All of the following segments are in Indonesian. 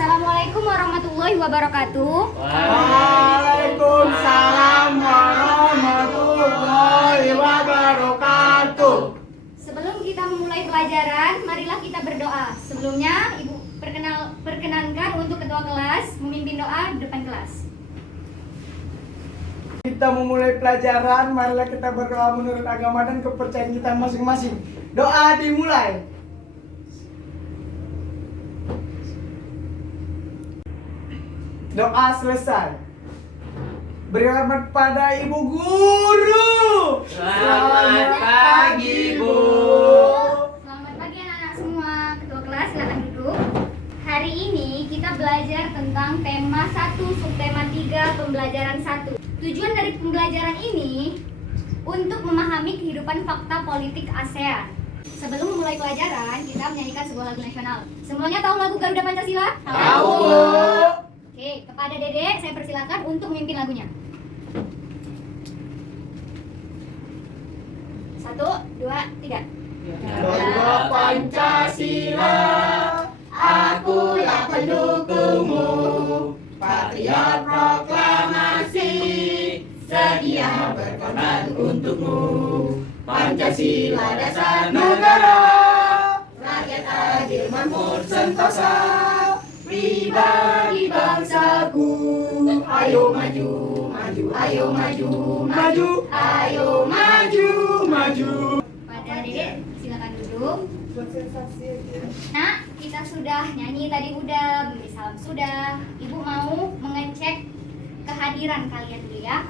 Assalamualaikum warahmatullahi wabarakatuh. Waalaikumsalam warahmatullahi wabarakatuh. Sebelum kita memulai pelajaran, marilah kita berdoa. Sebelumnya, Ibu perkenankan untuk ketua kelas memimpin doa di depan kelas. Kita memulai pelajaran, marilah kita berdoa menurut agama dan kepercayaan kita masing-masing. Doa dimulai. Doa selesai. Berhormat pada Ibu Guru. Selamat pagi, Bu. Selamat pagi anak-anak semua. Ketua kelas silakan duduk. Hari ini kita belajar tentang tema 1, subtema 3, pembelajaran 1. Tujuan dari pembelajaran ini untuk memahami kehidupan fakta politik ASEAN. Sebelum memulai pelajaran, kita menyanyikan sebuah lagu nasional. Semuanya tahu lagu Garuda Pancasila? Tahu. Oke, kepada Dede saya persilakan untuk memimpin lagunya. 1, 2, 3. Garuda Pancasila, akulah pendukungmu. Patriot proklamasi, sedia berkorban untukmu. Pancasila dasar negara, rakyat adil makmur sentosa, pribadi bangsaku. Ayo maju, maju, ayo maju, maju, ayo maju, maju. Pada Dede silakan duduk. Nah, kita sudah nyanyi tadi udah, beri salam sudah. Ibu mau mengecek kehadiran kalian dulu ya.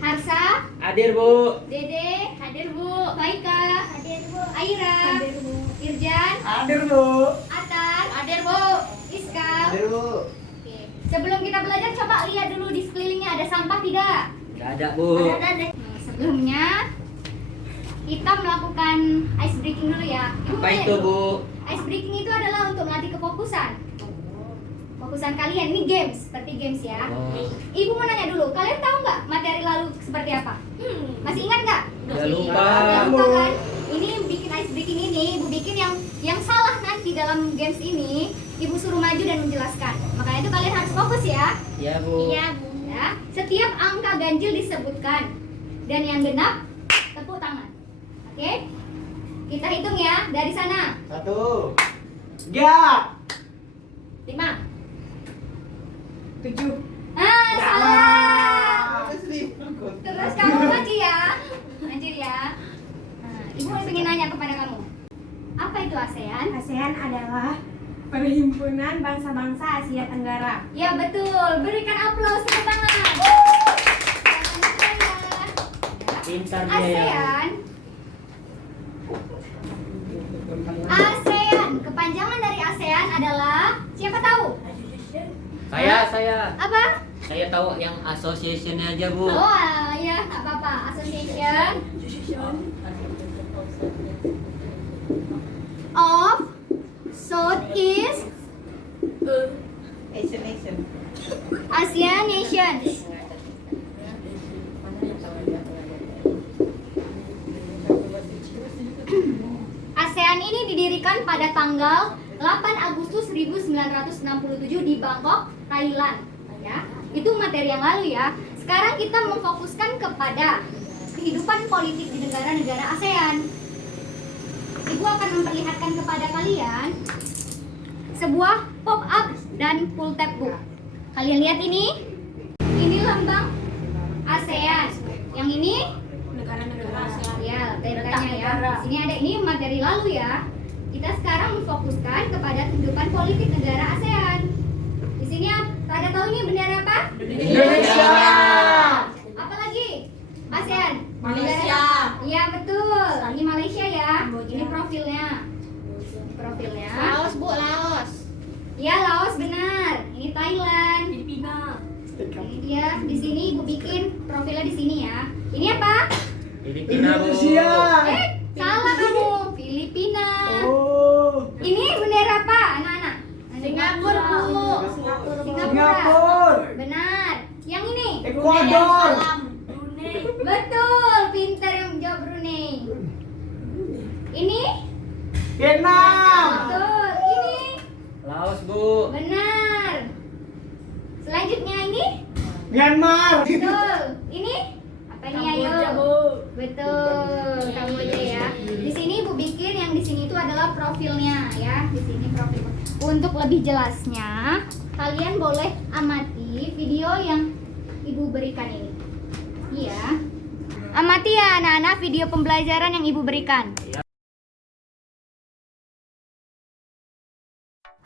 Harsa, Hadir, Bu. Dede, hadir Bu. Maika, hadir Bu. Aira, hadir Bu. Irjan, Hadir Bu. Atar, hadir Bu. Iska. Hadir Bu. Oke. Sebelum kita belajar, coba lihat dulu di sekelilingnya ada sampah tidak? Gak ada, Bu. Sebelumnya kita melakukan ice breaking dulu ya. Apa itu, Bu? Ice breaking itu adalah untuk melatih kefokusan. Fokusan kalian ini games, seperti games ya. Oh. Ibu mau nanya dulu, kalian tahu nggak materi lalu seperti apa? Masih ingat nggak? Udah lupa. Udah lupa kan? Ini bikin ice breaking ini, ibu bikin yang salah nanti dalam games ini, ibu suruh maju dan menjelaskan. Makanya itu kalian harus fokus ya. Ya, Bu. Iya Bu. Ya. Setiap angka ganjil disebutkan dan yang genap tepuk tangan. Oke? Kita hitung ya dari sana. 1, 3, 5. 7. Salah. Terus kamu maju ya. Maju ya. Nah, Ibu ingin nanya kepada kamu. Apa itu ASEAN? ASEAN adalah Perhimpunan Bangsa-Bangsa Asia Tenggara. Ya betul. Berikan aplaus tepuk tangan. Pintar dia ya. ASEAN. Kepanjangan dari ASEAN adalah siapa tahu? Saya. Apa? Saya tahu yang association-nya aja, Bu. Oh ya, apa-apa. Association of Southeast Asian Nations. ASEAN ini didirikan pada tanggal 8 Agustus 1967 di Bangkok, Thailand. Ya, itu materi yang lalu ya. Sekarang kita memfokuskan kepada kehidupan politik di negara-negara ASEAN. Ibu akan memperlihatkan kepada kalian sebuah pop-up dan full tab book. Kalian lihat ini? Ini lambang ASEAN. Yang ini Negara-negara ASEAN. ya, tandanya ya. Di sini ada ini materi lalu ya. Kita sekarang memfokuskan kepada kehidupan politik negara ASEAN. Di sini pada tahu ini bendera apa? Indonesia. Apa lagi? ASEAN. Malaysia. Iya betul. Ini Malaysia ya. Ini profilnya. Profilnya. Laos, Bu, Laos. Iya Laos benar. Ini Thailand. Filipina. Ini dia. Di sini ibu bikin profilnya di sini ya. Ini apa? Filipina, Bu. Indonesia. Salah kamu. Filipina. Oh. Ini bendera apa, anak-anak? Singapura, Bu. Singapura. Benar. Yang ini? Ekuador. Brunei. Betul. Pintar yang jawab Brunei. Ini? Vietnam. Betul. Ini? Laos, Bu. Benar. Selanjutnya ini? Myanmar. Betul. Ini? Apa nih ayo? Kamboja, Bu. Betul, Kamboja ya. Di sini Ibu bikin yang di sini itu adalah profilnya ya. Di sini profil. Untuk lebih jelasnya, kalian boleh amati video yang Ibu berikan ini. Iya. Amati ya anak-anak video pembelajaran yang Ibu berikan.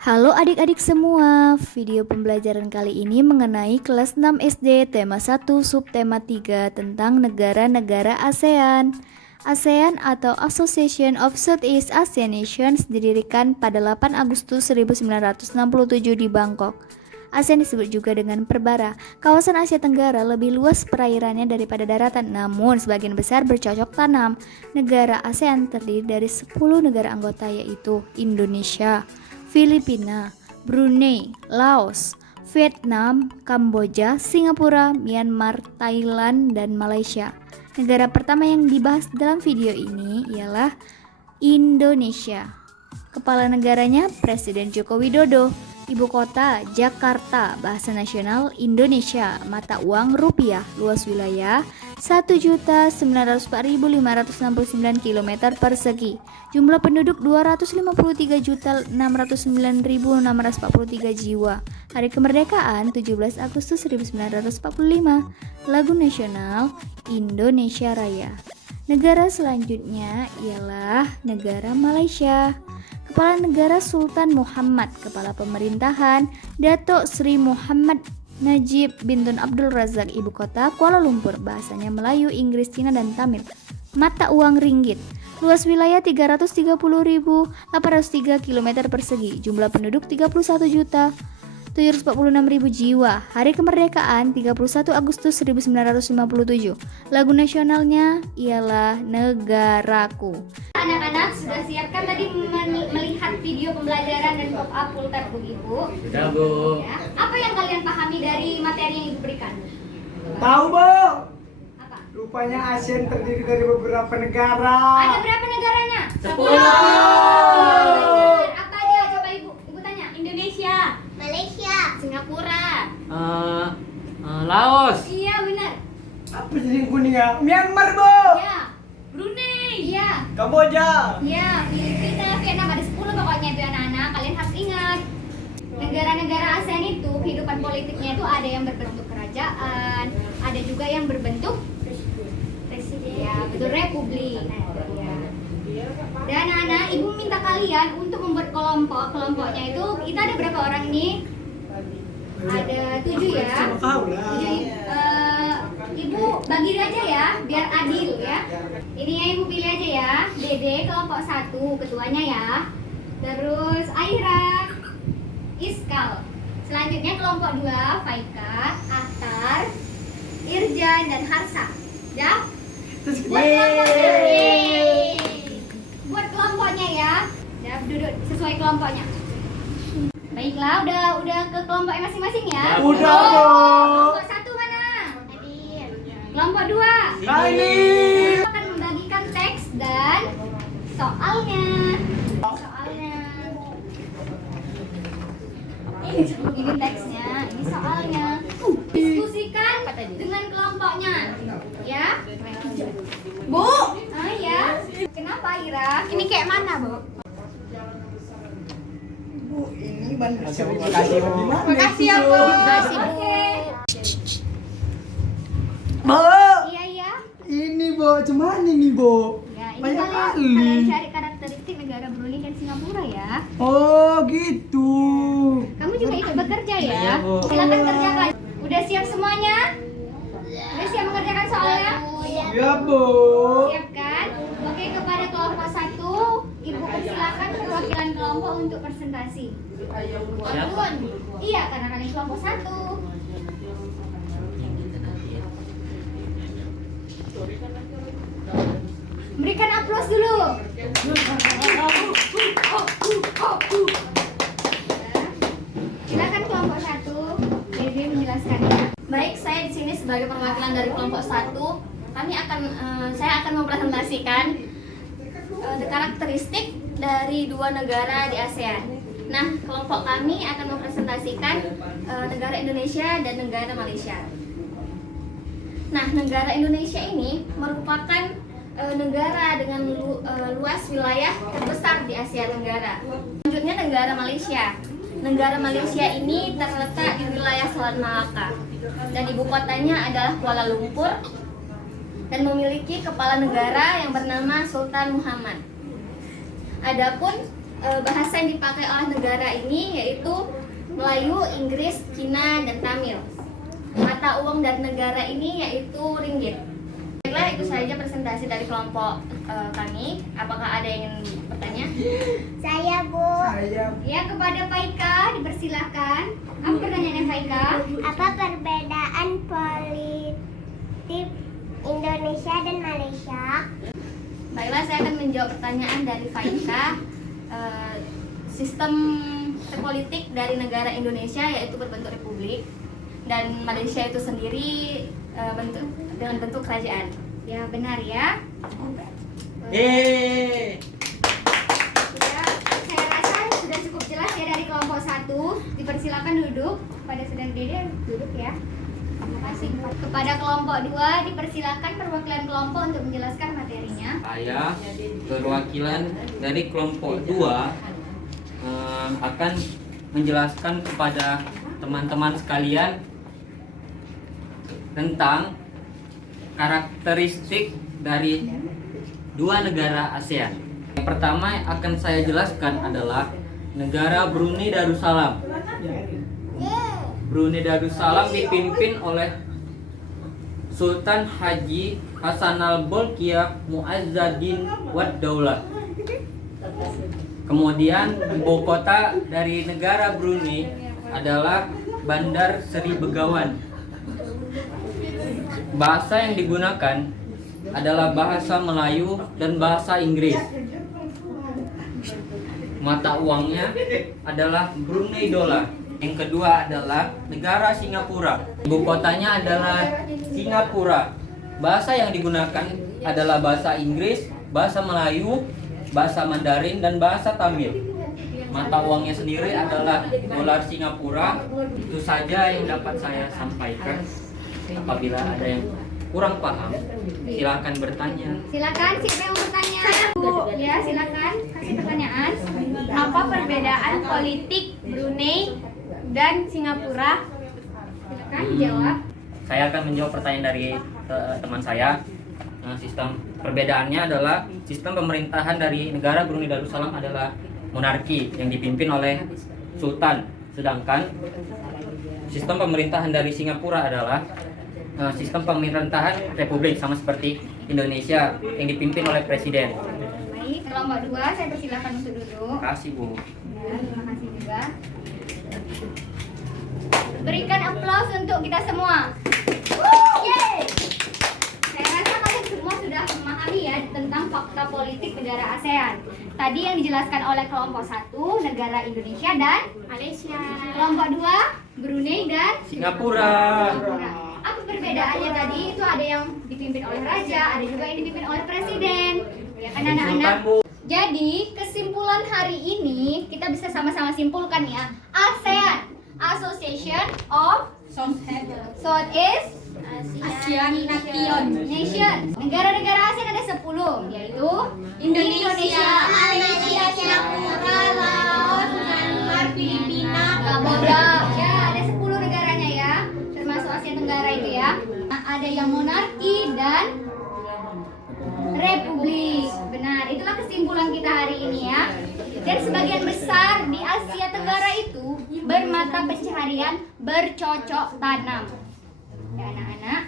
Halo adik-adik semua, video pembelajaran kali ini mengenai kelas 6 SD tema 1 subtema 3 tentang negara-negara ASEAN. ASEAN atau Association of Southeast Asian Nations didirikan pada 8 Agustus 1967 di Bangkok. ASEAN disebut juga dengan perbara. Kawasan Asia Tenggara lebih luas perairannya daripada daratan, namun sebagian besar bercocok tanam. Negara ASEAN terdiri dari 10 negara anggota yaitu Indonesia, Filipina, Brunei, Laos, Vietnam, Kamboja, Singapura, Myanmar, Thailand, dan Malaysia. Negara pertama yang dibahas dalam video ini ialah Indonesia. Kepala negaranya Presiden Joko Widodo. Ibu kota Jakarta, bahasa nasional Indonesia, mata uang rupiah, luas wilayah 1.904.569 km persegi, jumlah penduduk 253.609.643 jiwa. Hari kemerdekaan 17 Agustus 1945. Lagu nasional Indonesia Raya. Negara selanjutnya ialah negara Malaysia. Kepala negara Sultan Muhammad. Kepala pemerintahan Datuk Sri Muhammad Najib bin Tun Abdul Razak. Ibu kota Kuala Lumpur, bahasanya Melayu, Inggris, Cina, dan Tamil. Mata uang ringgit. Luas wilayah 330.803 km persegi. Jumlah penduduk 31.746.000 jiwa. Hari kemerdekaan 31 Agustus 1957. Lagu nasionalnya ialah Negaraku. Anak-anak sudah siapkan tadi melihat video pembelajaran dan pop up pulpen Ibu? Sudah, Bu. Ya. Apa yang kalian pahami dari materi yang Ibu berikan? Tahu, Bu? Apa? Rupanya ASEAN terdiri dari beberapa negara. Ada berapa negaranya? 10. Benar. Apa aja? Coba Ibu tanya. Indonesia, Malaysia, Singapura, Laos. iya benar. Apa jadi yang kuning ya? Myanmar, Bu. Iya, Brunei, iya, Kamboja. iya. Filipina, Vietnam, ada 10 pokoknya itu anak-anak. Kalian harus ingat. Negara-negara ASEAN itu kehidupan politiknya itu ada yang berbentuk kerajaan, ada juga yang berbentuk presiden. Ya, betul, republik. Nah, itu dia. Dan anak-anak, Ibu minta kalian untuk membuat kelompoknya itu. Kita ada berapa orang nih? Ada 7 ya. Kau lah. 7. Ibu bagi aja ya, biar adil ya. Ini ya Ibu pilih aja ya. Dede kelompok 1, ketuanya ya. Terus Aira, Iskal. Selanjutnya kelompok 2, Faika, Atar, Irjan, dan Harsa. Ya? Buat kelompoknya. Yeay. Buat kelompoknya ya. Ya, duduk sesuai kelompoknya. Baiklah, udah ke kelompoknya masing-masing ya. Udah, Bu. Kelompok 1 mana? Kelompok 2. Kali. Kita akan membagikan teks dan soalnya. Ini teksnya, ini soalnya. Diskusikan dengan kelompoknya. Ya. Bu. Ah ya. Kenapa Ira? Ini kayak mana, Bu? Bu, ini bantu. Terima kasih, Bu. Makasih ya, Bu. Makasih, Bu. Oke. Bu. Iya, iya. Ini, Bu. Cuman ini, Bu. Ya, ini Banyak kalian kali. cari karakteristik negara Brunei dan Singapura ya. Oh, gitu. Kamu juga ikut bekerja ya? Iya, Bu. Silakan kerjakan. Udah siap semuanya? Udah siap mengerjakan soalnya? Ya, Bu. Siap kan? Oke, kepada kelompok 1, Ibu persilakan perwakilan kelompok untuk presentasi. Siap. Iya, karena kalian kelompok 1. Berikan aplaus dulu. Silakan kelompok 1, Dede menjelaskan. Baik, saya di sini sebagai perwakilan dari kelompok 1. Saya akan mempresentasikan karakteristik dari 2 negara di ASEAN. Nah, kelompok kami akan mempresentasikan negara Indonesia dan negara Malaysia. Nah, negara Indonesia ini merupakan negara dengan luas wilayah terbesar di Asia Tenggara. Selanjutnya negara Malaysia. Negara Malaysia ini terletak di wilayah Selat Malaka dan ibu kotanya adalah Kuala Lumpur dan memiliki kepala negara yang bernama Sultan Muhammad. Adapun bahasa yang dipakai oleh negara ini yaitu Melayu, Inggris, Cina, dan Tamil. Mata uang dari negara ini yaitu ringgit. Baiklah, itu saja presentasi dari kelompok kami. Apakah ada yang ingin bertanya? Saya Bu. Saya Ya, kepada Faika dipersilahkan. Apa pertanyaannya Faika? Apa perbedaan politik Indonesia dan Malaysia? Baiklah, saya akan menjawab pertanyaan dari Faika. Sistem politik dari negara Indonesia yaitu berbentuk republik dan Malaysia itu sendiri dengan bentuk kerajaan. Ya, benar ya. Yeay. Ya, saya rasa sudah cukup jelas ya dari kelompok 1. Dipersilakan duduk. Pada saudara Dede duduk ya. Terima kasih. Kepada kelompok 2 dipersilakan perwakilan kelompok untuk menjelaskan materinya. Saya perwakilan dari kelompok 2 akan menjelaskan kepada teman-teman sekalian tentang karakteristik dari dua negara ASEAN. Yang pertama yang akan saya jelaskan adalah negara Brunei Darussalam. Brunei Darussalam dipimpin oleh Sultan Haji Hassanal Bolkiah Mu'azzaddin Wad Daulah. Kemudian ibu kota dari negara Brunei adalah Bandar Seri Begawan. Bahasa yang digunakan adalah bahasa Melayu dan bahasa Inggris. Mata uangnya adalah Brunei Dollar. Yang kedua adalah negara Singapura. Ibu kotanya adalah Singapura. Bahasa yang digunakan adalah bahasa Inggris, bahasa Melayu, bahasa Mandarin, dan bahasa Tamil. Mata uangnya sendiri adalah dolar Singapura. Itu saja yang dapat saya sampaikan. Apabila ada yang kurang paham, silakan bertanya. Silakan siapa yang mau bertanya? Ya, silakan kasih pertanyaan. Apa perbedaan politik Brunei dan Singapura? Silakan jawab. Saya akan menjawab pertanyaan dari teman saya. Sistem perbedaannya adalah sistem pemerintahan dari negara Brunei Darussalam adalah monarki yang dipimpin oleh sultan, sedangkan sistem pemerintahan dari Singapura adalah sistem pemerintahan republik sama seperti Indonesia yang dipimpin oleh presiden. Baik, kelompok 2 saya persilakan untuk duduk. Terima kasih, Bu. Ya, terima kasih juga. Berikan aplaus untuk kita semua. Yeay! Saya rasa kalian semua sudah memahami ya tentang fakta politik negara ASEAN. Tadi yang dijelaskan oleh kelompok 1 negara Indonesia dan Malaysia. kelompok 2 Brunei dan Singapura. Singapura. Apa perbedaannya tadi? Itu ada yang dipimpin oleh raja, ada juga yang dipimpin oleh presiden. Ya kan anak-anak? Jadi kesimpulan hari ini kita bisa sama-sama simpulkan ya. ASEAN, Association of Southeast ASEAN Nation. Negara-negara ASEAN ada 10, yaitu Indonesia, Malaysia, Singapura, Laos, Myanmar, Filipina, Kamboja. Ya, ada 10 negaranya ya, termasuk Asia Tenggara itu ya. Nah, ada yang monarki dan republik. Benar, itulah kesimpulan kita hari ini ya. Dan sebagian besar di Asia Tenggara itu bermata pencaharian bercocok tanam. Ya anak-anak,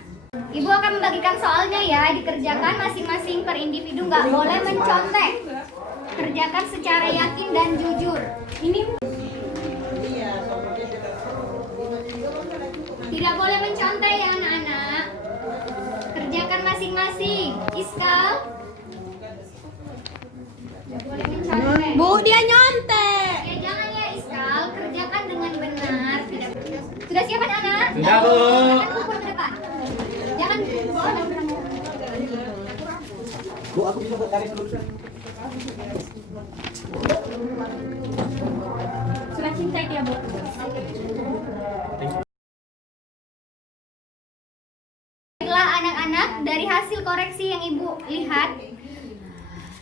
Ibu akan membagikan soalnya ya, dikerjakan masing-masing per individu, nggak boleh mencontek. Kerjakan secara yakin dan jujur. Ini tidak boleh mencontek ya anak-anak. Kerjakan masing-masing. Iskal. Tidak boleh mencontek. Bu, dia nyontek. Ya jangan ya Iskal, kerjakan dengan benar. Tidak. Sudah siap anak-anak? Sudah, Bu. Silakan kumpul ke depan. Jangan. Bu, aku bisa bertarik dulu. Surat cinta itu ya, Bu. Baiklah anak-anak, dari hasil koreksi yang Ibu lihat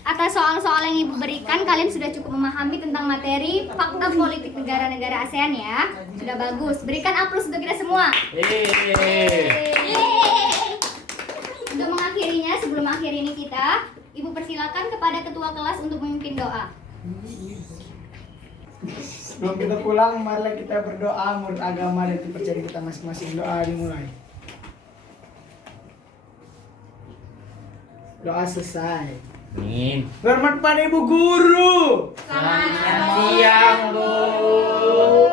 atas soal-soal yang Ibu berikan, kalian sudah cukup memahami tentang materi fakta politik negara-negara ASEAN ya. Sudah bagus. Berikan aplaus untuk kita semua. Untuk mengakhirinya, sebelum akhir ini kita, Ibu persilakan kepada ketua kelas untuk memimpin doa. Sebelum kita pulang, marilah kita berdoa menurut agama dan kepercayaan kita masing-masing. Doa dimulai. Doa selesai. Amin. Hormat pada Ibu Guru. Selamat siang, Bu.